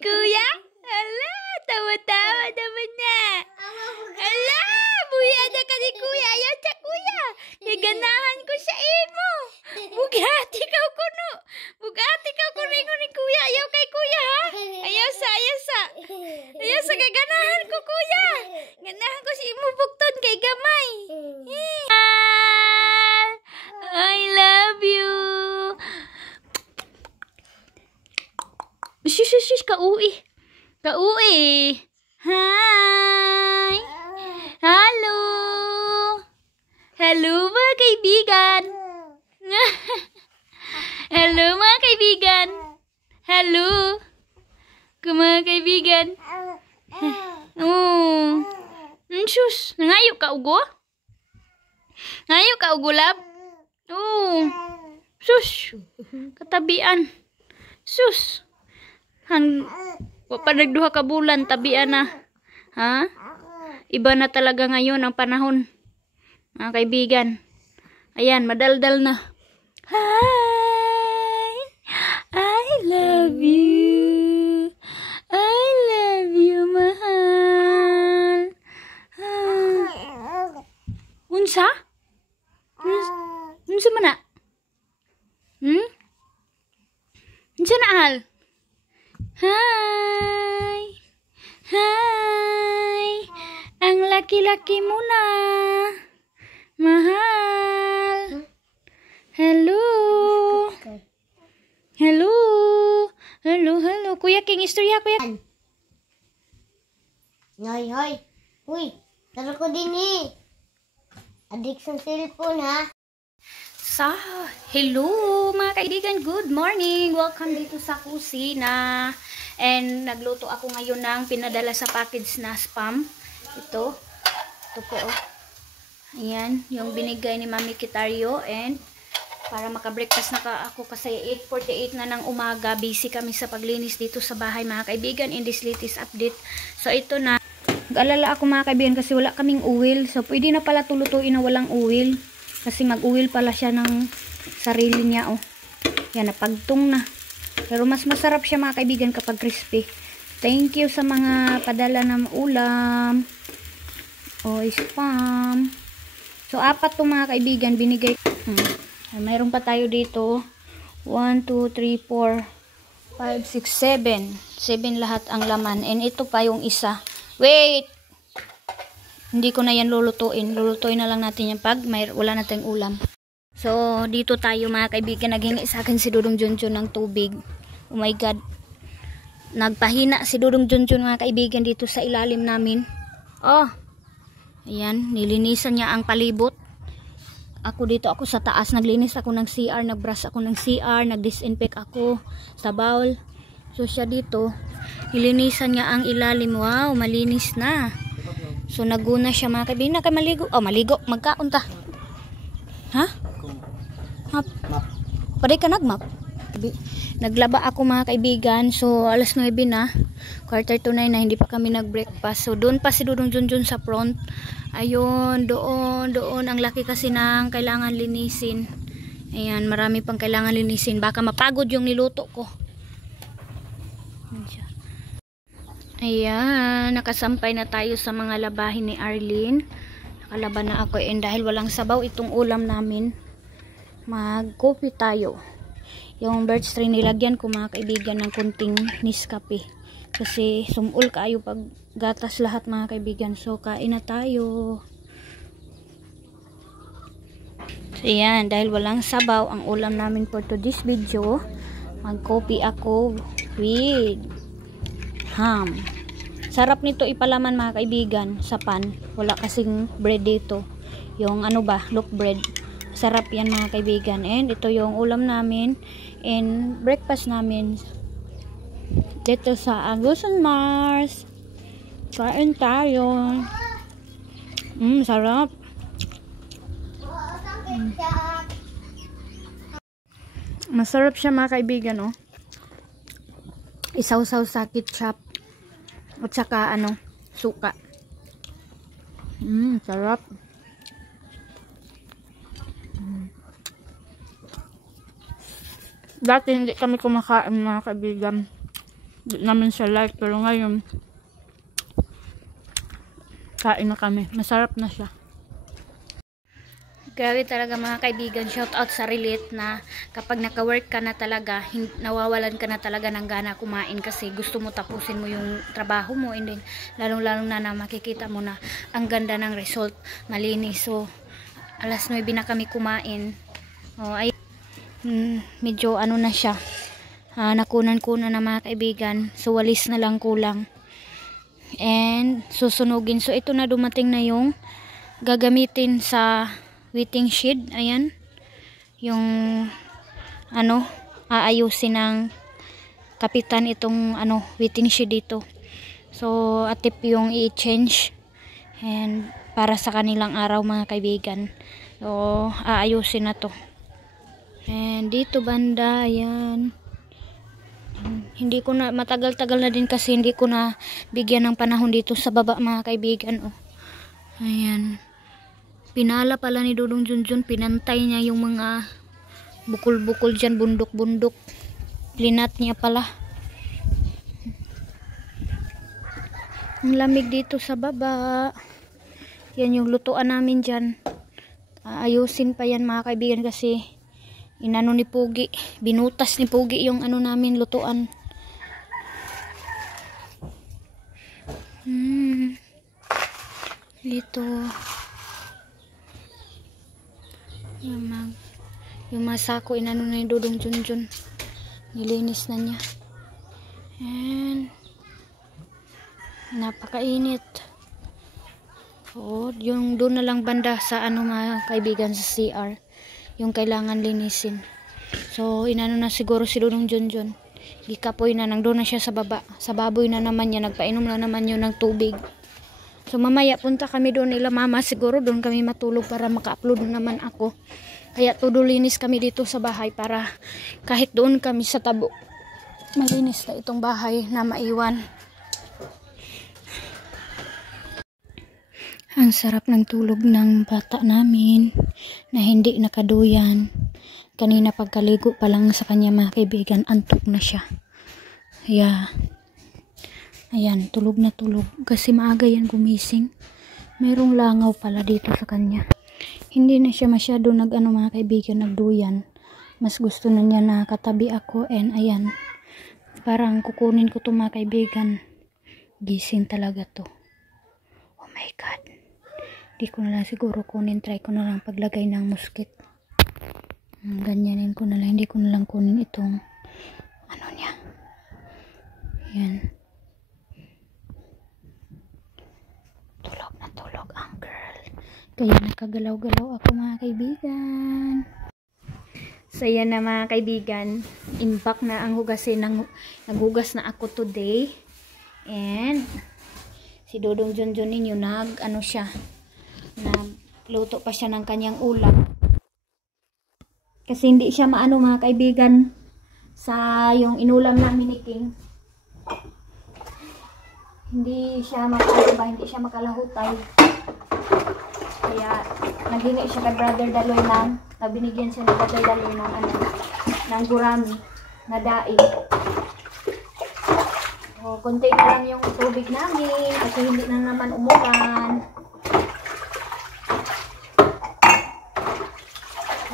kuya? Ala, tawa-tawa naman na. Ala, buyada ka ni kuya. Ayaw sa kuya. Iganahan ko sa imo. Bugati ka kuno. Bugati ka kuno ni kuya. Ayaw kay kuya ha? Ayaw sa. Ayaw sa gaganahan ko kuya. Ganahan ko si imo bukton kay gamay. I love you. Shush, kauwi. Hi. Hello. Hello mga kaibigan. Hello mga kaibigan. Hello. Mga kaibigan. Oh. Shush, nangayo ka ugo? Nangayo ka ugo lab? Oh. Shush. Katabian. Shush. Pa nagduha ka bulan, tabian na. Ha? Iba na talaga ngayon ang panahon. Mga kaibigan. Ayan, madaldal na. Hi! I love you. I love you, mahal. Unsa? Unsa man na? Unsa na, Al? Hi! Ang laki-laki mo na. Mahal. Hello. Kuya King, istorya kuya. Hoy. Uy, tara ko din eh. Adik sa cellphone ha. Hello mga kaibigan, good morning. Welcome dito sa kusina. And nagluto ako ngayon ng pinadala sa package na spam. Ito po oh. Ayan, yung binigay ni Mami Kitario. And para maka-breakfast na ako kasi 8:48 na ng umaga. Busy kami sa paglinis dito sa bahay mga kaibigan in this latest update. So ito na. Nag-alala ako mga kaibigan kasi wala kaming oil. So pwede na pala tulutuin na walang oil. Kasi mag-oil pala siya ng sarili niya oh. Yan, napagtong na. Pero mas masarap siya mga kaibigan kapag crispy. Thank you sa mga padala ng ulam. Spam. So, 4 to mga kaibigan binigay. Mayroon pa tayo dito. 1, 2, 3, 4, 5, 6, 7. 7 lahat ang laman. And ito pa yung isa. Wait! Hindi ko na yan lulutuin. Lulutuin na lang natin yan pag wala na tayong ulam. So, dito tayo mga kaibigan. Naghingi sa akin si Dudong Junjun ng tubig. Oh my God. Nagpahina si Dudong Junjun mga kaibigan dito sa ilalim namin. Oh. Ayan. Nilinisan niya ang palibot. Ako dito ako sa taas. Naglinis ako ng CR. Nagbrush ako ng CR. Nagdisinfect ako sa bowl. So, siya dito. Nilinisan niya ang ilalim. Wow. Malinis na. So, naguna siya mga kaibigan. Maligo. Oh, maligo. Magkaunta. Ha? Map. Paday ka nagmap. Naglaba ako mga kaibigan. So, alas 9 na. 8:45 na. Hindi pa kami nag-breakfast. So, doon pa si Dudong Junjun sa front. Ayun. Doon. Ang laki kasi ng kailangan linisin. Ayan. Marami pang kailangan linisin. Baka mapagod yung niluto ko. Ayan. Nakasampay na tayo sa mga labahin ni Arlene. Nakalaba na ako. And dahil walang sabaw itong ulam namin, mag-coffee tayo. Yung birch tree nilagyan ko mga kaibigan ng kunting Nescafe. Kasi sumul kayo pag gatas lahat mga kaibigan. So kain na tayo. So yan, dahil walang sabaw ang ulam namin for today's video, mag-coffee ako with ham. Sarap nito ipalaman mga kaibigan sa pan. Wala kasing bread dito. Yung ano ba, loaf bread. Sarap yan mga kaibigan. And ito yung ulam namin and breakfast namin dito sa Agusan Mars. Kain tayo. Sarap. Masarap siya mga kaibigan oh. Isaw-saw sa ketchup at saka suka. Sarap. Dati hindi kami kumakain mga kaibigan. Di namin siya like, pero ngayon kain na kami. Masarap na siya. Grabe talaga mga kaibigan, shout out sa Relate na kapag naka-work ka na talaga, nawawalan ka na talaga ng gana kumain kasi gusto mo tapusin mo yung trabaho mo, and then lalong-lalong na makikita mo na ang ganda ng result, malinis. So alas 9 na kami kumain. Medyo ano na siya, nakunan-kunan na mga kaibigan, so walis na lang kulang and susunugin. So ito na, dumating na yung gagamitin sa waiting shed. Ayan yung aayusin ng kapitan itong waiting shed dito. So atip yung i-change and para sa kanilang araw mga kaibigan. So aayusin na to. And dito banda, ayan, hindi ko na, matagal-tagal na din kasi hindi ko na bigyan ng panahon dito sa baba mga kaibigan. Ayan, pinala pala ni Dodong Junjun, pinantay niya yung mga bukol-bukol dyan, bundok-bundok, linat niya pala. Ang lamig dito sa baba. Yan yung lutuan namin dyan. Ayusin pa yan mga kaibigan kasi inano ni Pugi, binutas ni Pugi yung namin lutuan. Dito yung masako inano na yung Dodong Junjun, nilinis na niya. And napakainit. Yung doon na lang banda sa mga kaibigan sa CR yung kailangan linisin. So inano na siguro si Dodong Junjun, gikapoy na, nang doon na siya sa baba, sa baboy na naman niya, nagpainom na naman yun ng tubig. So mamaya punta kami doon nila mama, siguro doon kami matulog para maka-upload naman ako. Kaya todo linis kami dito sa bahay para kahit doon kami sa tabo, malinis na itong bahay na maiwan. Ang sarap ng tulog ng bata namin na hindi nakaduyan. Kanina pagkaligo pa lang sa kanya mga kaibigan, antok na siya. Ayan, tulog na tulog. Kasi maaga yan gumising. Mayroong langaw pala dito sa kanya. Hindi na siya masyado mga kaibigan, nagduyan. Mas gusto na niya na katabi ako. And ayan, parang kukunin ko to mga kaibigan. Gising talaga to. Oh my God. Di ko na lang siguro kunin. Try ko na lang paglagay ng muskit. Ganyanin ko na lang. Hindi ko na lang kunin itong niya. Ayan. Tulog na tulog ang girl. Kaya nakagalaw-galaw ako mga kaibigan. So yan na mga kaibigan. Impact na ang hugasin. Naghugas na ako today. And si Dodong Junjun ninyo nagluto pa siya ng kanyang ulam. Kasi hindi siya maano mga kaibigan sa yung inulam namin ni King. Hindi siya makalahutay. Kaya naghingi siya kay Brother Daloy binigyan siya ni Brother Daloy ng gurami na daing. Konti na lang yung tubig namin kasi hindi na naman umulan.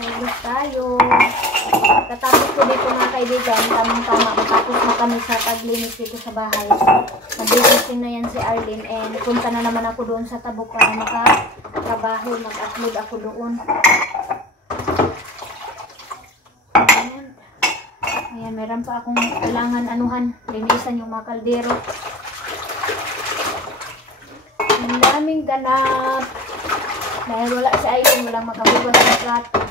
Hulos tayo. Katapos ko dito mga kaibigan, tamang-tama, matapos na kami sa paglinis dito sa bahay. Naglinis na yan si Arlene and punta na naman ako doon sa tabok para makatrabaho, mag-upload ako doon. Ayan, meron pa akong kailangan linisan yung mga kaldero. Ang daming ganap. Dahil wala si Aileen, walang makabugas ng plato.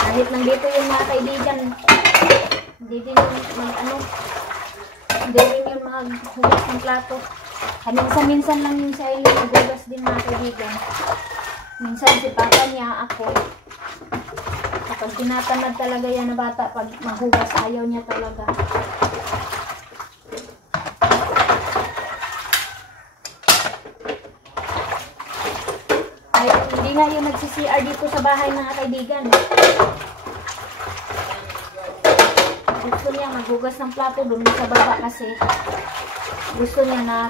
Kahit nandito yung mga kaibigan, hindi din yung maghugas ng plato. Minsan-minsan lang yung si Aileen maghugas din mga kaibigan. Minsan si Papa niya, ako. Kapag tinatamad talaga yan na bata, pag mahugas, ayaw niya talaga. Hindi nga yung nagsi-CR dito sa bahay mga kaibigan. gusto niya maghugas ng plato doon sa baba kasi gusto niya na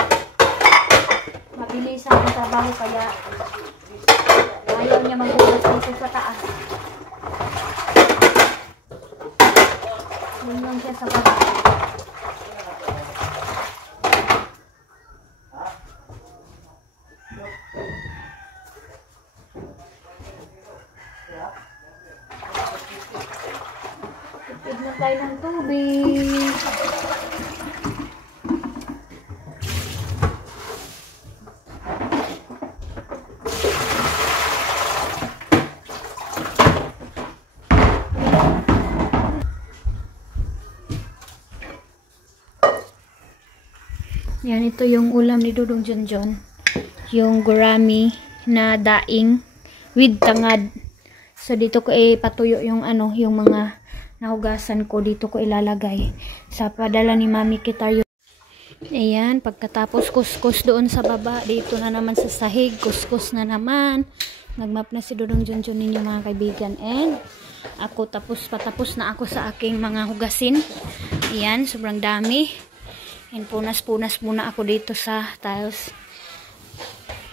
mabilis ang trabaho kaya ayaw niya maghugas dito sa taas. Doon lang siya sa baba. Tipid na tayo ng tubig. Yan, ito yung ulam ni Dudong Junjun. Yung gurami na daing with tangad. So, dito ko patuyo yung yung mga nahugasan ko. Dito ko ilalagay. Sa padala ni Mami Kitaryo. Ayan, pagkatapos kuskus doon sa baba. Dito na naman sa sahig. Kuskus na naman. Nagmap na si Dudong Junjun ninyo mga kaibigan. And, ako patapos na ako sa aking mga hugasin. Ayan, sobrang dami. And punas-punas muna ako dito sa tiles.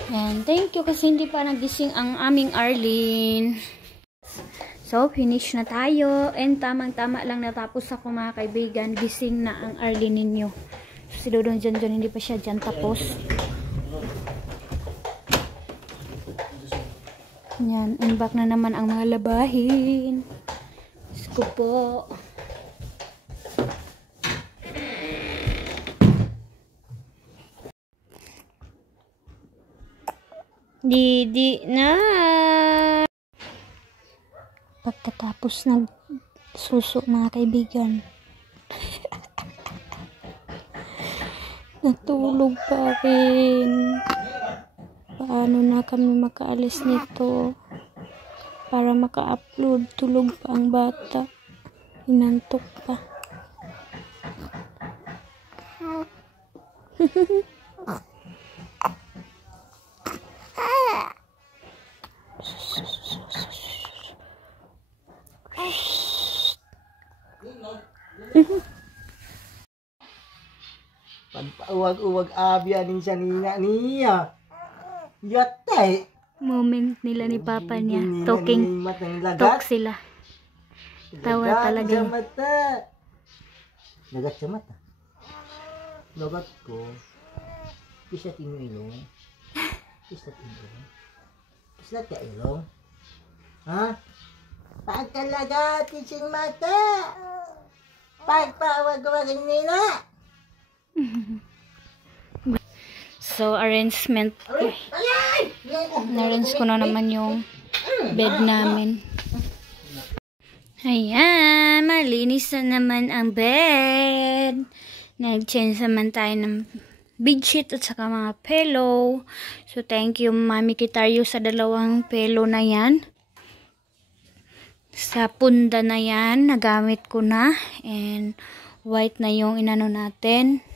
And thank you kasi hindi pa nagising ang aming Arlene. So, finish na tayo. And tamang-tama lang natapos ako mga kaibigan. Gising na ang Arlene ninyo. So, si Dudong Junjun hindi pa siya dyan tapos. Yan, unback na naman ang mga labahin. Diyos ko po. Didi na. Pagkatapos nagsuso mga kaibigan. Natulog pa rin. Paano na kami makaalis nito? Para maka-upload. Tulog pa ang bata. Inantok pa. Pagpauwag-uwag abya din siya niya. Yatay. Moment nila ni Papa niya. Talking. Talk sila. Tawa talaga. Lagat sa mata. Lagat ko. Kisat ino ilong. Kisat ino ilong. Kisat ka ilong. Ha? Pagkalagat kising mata. Pagpawag-uwagin nila. So, arrangement. Na-arrange ko na naman yung bed namin. Ayan, malinis na naman ang bed. Nag-change naman tayo ng bedsheet at saka mga pillow. So, thank you Mami Kitaryo sa dalawang pillow na yan. Sa punda na yan, nagamit ko na. And, white na yung inano natin.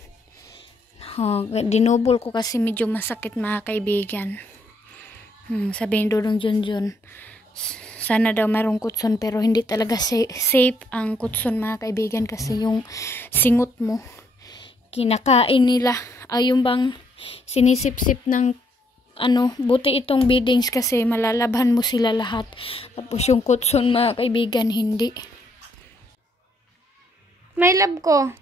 Dinubol ko kasi medyo masakit mga kaibigan. Sabihin Dudong Junjun, sana daw mayroong kutson pero hindi talaga safe ang kutson mga kaibigan kasi yung singot mo kinakain nila. Yung bang sinisip-sip ng buti itong beddings kasi malalabhan mo sila lahat. Tapos yung kutson mga kaibigan hindi. May love ko.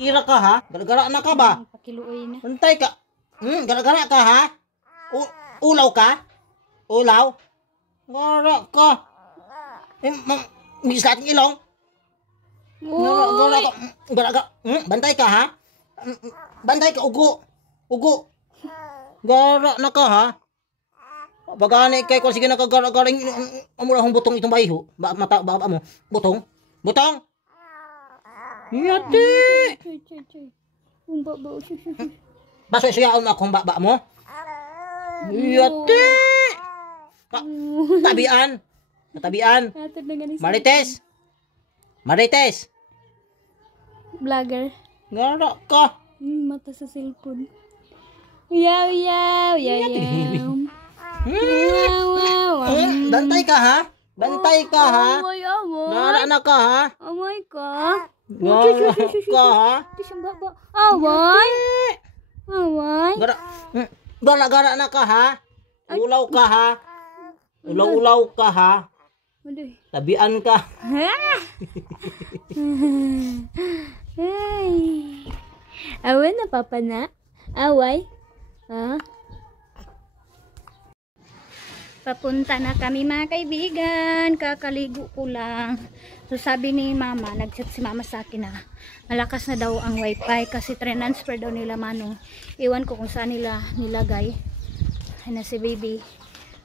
Ira ka ha? Gara-gara na ka ba? Pakiluoy na. Antay ka. Gara-gara ka ha? Ulaw ka? Ulaw? Gara ka. Migis natin ilong. Gara ka. Gara-gara. Bantay ka ha? Bantay ka. Ugo. Ugo. Gara na ka ha? Bagani kay kung sige nakagara-garing amura hong butong itong bayiho. Mata mo. Butong. Butong. Yati! Baso suyaon mo akong baba mo? Yati! Tabian! Tabian! Marites! Marites! Vlogger. Gara ka! Mata sa cellphone. Yaw! Bantay ka ha? Bantay ka ha. Away, away. Gara na ka ha. Away ka. Gara ka ha. Away. Away. Gara na ka ha. Ulaw ka ha. Ulaw ka ha. Aduh. Tabian ka. Ay. Away na papa na. Away. Ha? Papunta na kami mga kaibigan. Kakaligo ko lang. So sabi ni mama, nag-chat si mama sa akin na malakas na daw ang wifi kasi transfer daw nila Manong. Iwan ko kung saan nila nilagay. Ay na si baby.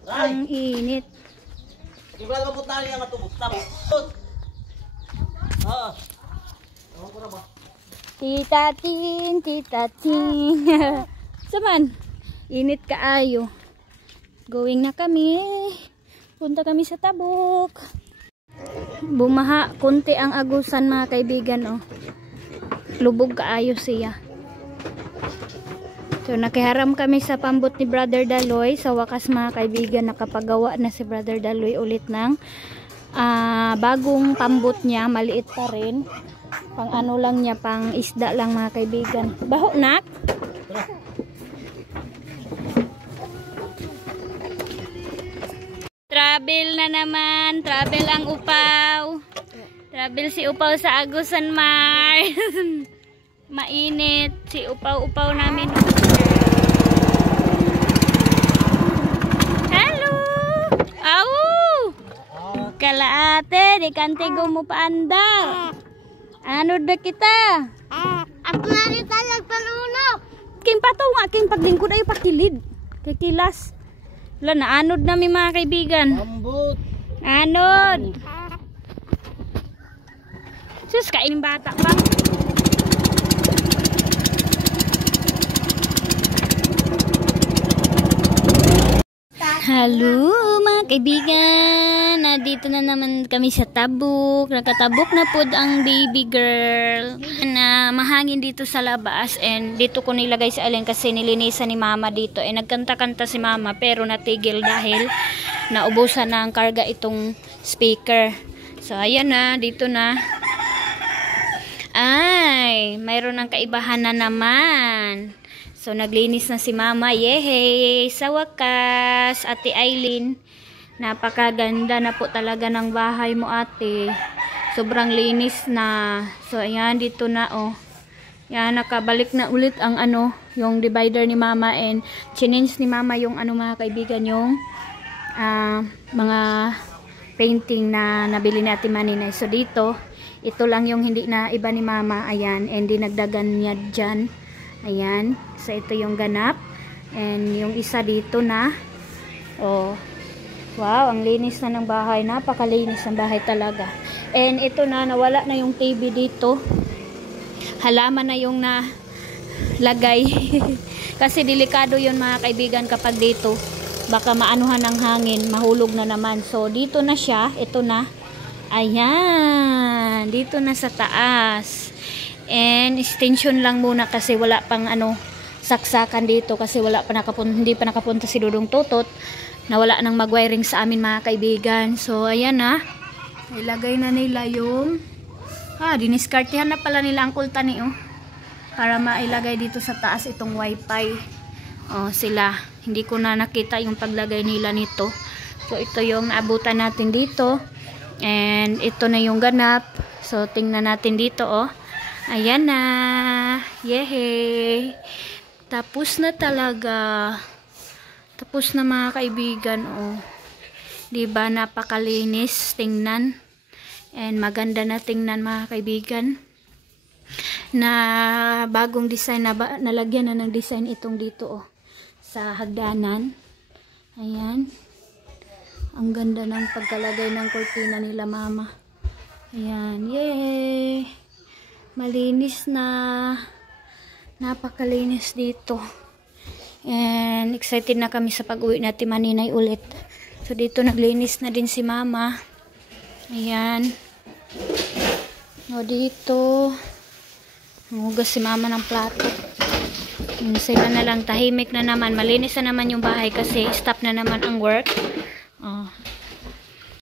Ang init. Iba na mabuta niya nga tubos. Tita Tin. Saman, init kaayo. Going na kami. Punta kami sa Tabuk. Bumaha konti ang agusan mga kaibigan, oh. Lubog kaayo siya. So nakiharam kami sa pambot ni Brother Daloy. Sa wakas mga kaibigan, nakapagawa na si Brother Daloy ulit ng bagong pambot niya. Maliit pa rin. Pang ano lang niya, pang isda lang mga kaibigan. Baho nak? Travel na naman. Travel ang upaw. Travel si upaw sa Agusan Mar. Mainit. Si upaw-upaw namin. Hello! Au! Kalaate, di kantigo mo pa anda. Ano da kita? Ako na rin talag palunok. King pataw nga, king paglingkod ay pakilid. Kikilas. Wala na, anod namin mga kaibigan. Ambot. Anod. Sus, kainin bata pa. Hello mga kaibigan. Nandito na naman kami sa Tabuk. Nakatabuk na po ang baby girl. Na mahangin dito sa labas. And dito ko nilagay sa alin kasi nilinisan ni mama dito. Eh nagkanta-kanta si mama pero natigil dahil naubusan na ang karga itong speaker. So ayan na, dito na. Ay, mayroon ng kaibahan na naman. So, naglinis na si mama. Yehey! Sa wakas, Ate Aileen. Napakaganda na po talaga ng bahay mo, ate. Sobrang linis na. So, ayan, dito na, oh. Yan, nakabalik na ulit ang ano, yung divider ni mama. And, change ni mama yung ano mga kaibigan, yung mga painting na nabili ni Ate Maninay. So, dito, ito lang yung hindi na iba ni mama. Ayan, and dinagdagan niya dyan. Ayan. So, ito yung ganap. And yung isa dito na. Oh. Wow, ang linis na ng bahay. Napakalinis ng bahay talaga. And ito na, nawala na yung TV dito. Halaman na yung nalagay. Kasi delikado yun mga kaibigan kapag dito. Baka maanuhan ng hangin. Mahulog na naman. So, dito na siya. Ito na. Ayan. Dito na sa taas. And extension lang muna kasi wala pang ano saksakan dito kasi wala pa hindi pa nakapunta si Dudong Totot na wala nang mag-wiring sa amin mga kaibigan. So ayan na. Ilagay na nila yung diniskartehan na pala nila ang kultani para mailagay dito sa taas itong wifi. Sila. Hindi ko na nakita yung paglagay nila nito. So ito yung naabutan natin dito. And ito na yung ganap. So tingnan natin dito Ayan na. Yehey. Tapos na talaga. Tapos na mga kaibigan. Diba napakalinis tingnan. And maganda na tingnan mga kaibigan. Na bagong design. Nalagyan na ng design itong dito sa hagdanan. Ayan. Ang ganda ng pagkalagay ng kurtina nila mama. Ayan. Yay! Malinis na. Napakalinis dito. And excited na kami sa pag-uwi natin Maninay ulit. So dito naglinis na din si mama. Ayan. Dito. Hugas si mama ng plato. Sila na lang tahimik na naman. Malinis na naman yung bahay kasi stop na naman ang work.